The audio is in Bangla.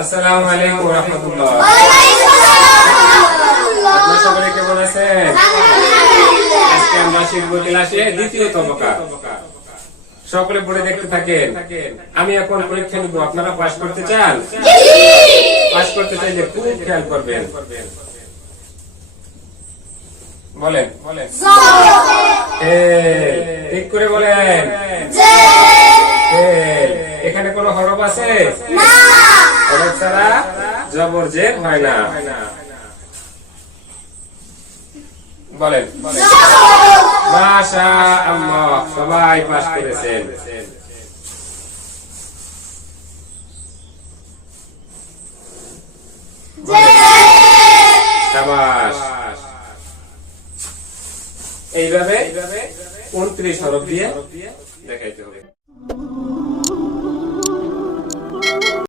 আসসালামু আলাইকুম রহমতুল্লাহ। আপনার সকলে কেমন আছেন? আজকে আমরা শিখব ক্লাসে দ্বিতীয় তবকা। সকলে পড়ে দেখতে থাকেন। আমি এখন পরীক্ষা নিব। আপনারা পাস করতে চান? পাস করতে চাইলে খুব খেয়াল করবেন। বলেন। বলেন ঠিক করে বলেন। এখানে কোন হরফ আছে? হরফ ছাড়া জবর জের হয় না। বলেন। মাশা আল্লাহ সবাই পাস করেছেন। এইভাবে উনত্রিশ হরফ দিয়ে দেখাইতে হবে।